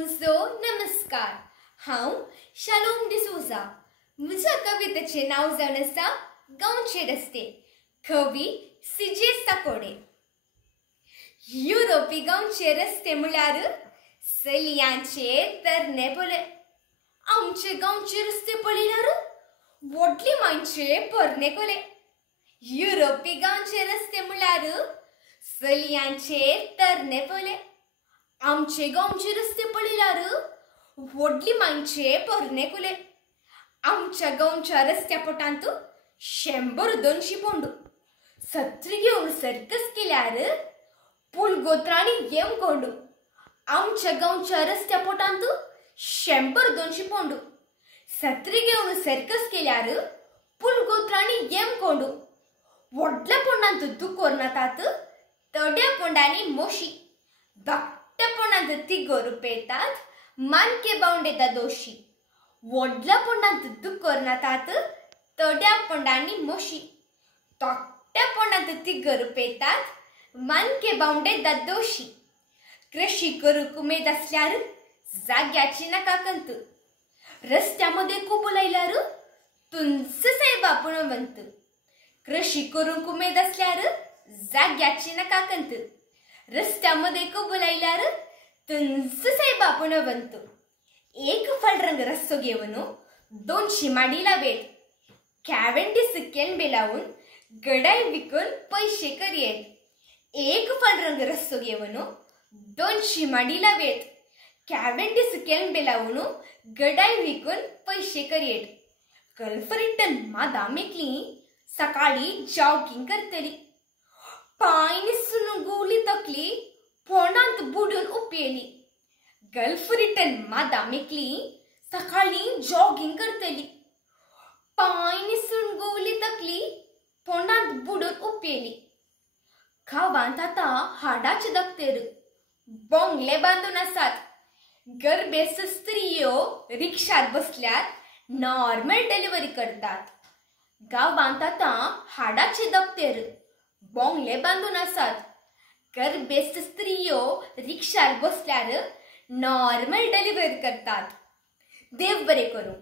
तुझो नमस्कार। हांव शालोम डिसोजा। म्हज्या कवितेचें नांव जावन आसा गांवचे रस्ते। कवी सीजे साकोडे। युरोपी गांवचे रस्ते म्हळ्यार चलयांचे तरणे पोले। आमचे गांवचे रस्ते पळयल्यार व्हडली मांयचे परणे कोले। युरोपी गांवचे रस्ते म्हळ्यार चलयांचे तरणे पोले। आमचे गांवचे रस्ते पळयल्यार व्हडली मांयचे परणे कोले। आमच्या गांवच्या रस्त्या पोटांत 100-200 पोंड। सत्री घेवन सर्कस केल्यार पूल गोत्रांनी येम कोंड। आमच्या गांवच्या रस्त्या पोटांत 100-200 पोंड। सत्री घेवन सर्कस केल्यार पूल गोत्रांनी येम कोंड। व्हडल्या पोंडांत दुकोर नातात, तड्या पोंडांनी मोशी। धाकट्या पोंडांत तिगोर पेतात, मानके बावंडेता दोशी। व्हडल्या पोंडांत दुकोर नातात, तड्या पोंडांनी मोशी। धाकट्या पोंडांत तिगोर पेतात, मानके बावंडेता दोशी। कृषी करूंक उमेद असल्यार जाग्याची नाका कंत। रस्त्यामध्ये खूब लायल्यार तुंच सायबा पुणवंत। कृषी करूंक उमेद असल्यार जाग्याची नाका कंत। रस्त्यामध्ये खूब लायल्यार तुंच सायबा पुणवंत। एक फळरंग रस्तो घेवन 200 माडीला वेळ। कॅव्हेंडिश केनबे लावून गडाय विकून पैसे करियेत। एक फळरंग रस्तो घेवन 200 माडीला वेळ। कॅव्हेंडिश केनबे लावून गडाय विकून पैसे करियेत। गर्लफ्रेंड मादाम एकली सकाळी जॉगिंग करतली। पाय निसून गोवली तकली, पोंडांत बुडून उपेली। गर्लफ्रेंड मादाम एकली सकाळी जॉगिंग करतली। पाय निसून गोवली तकली, पोंडांत बुडून उपेली। गांवांत आतां हाडाचे दक्तेर बोंगले बांदून आसात। गर्भेस्त स्त्रियो रिक्षात बसल्यार नॉर्मल डिलिव्हरी करतात। गांवांत आतां हाडाचे दक्तेर बोंगले बांदून आसात। गर्भेस्त स्त्रियो रिक्षार बसल्यार नॉर्मल डिलिव्हरी करतात। देव बरें करूं।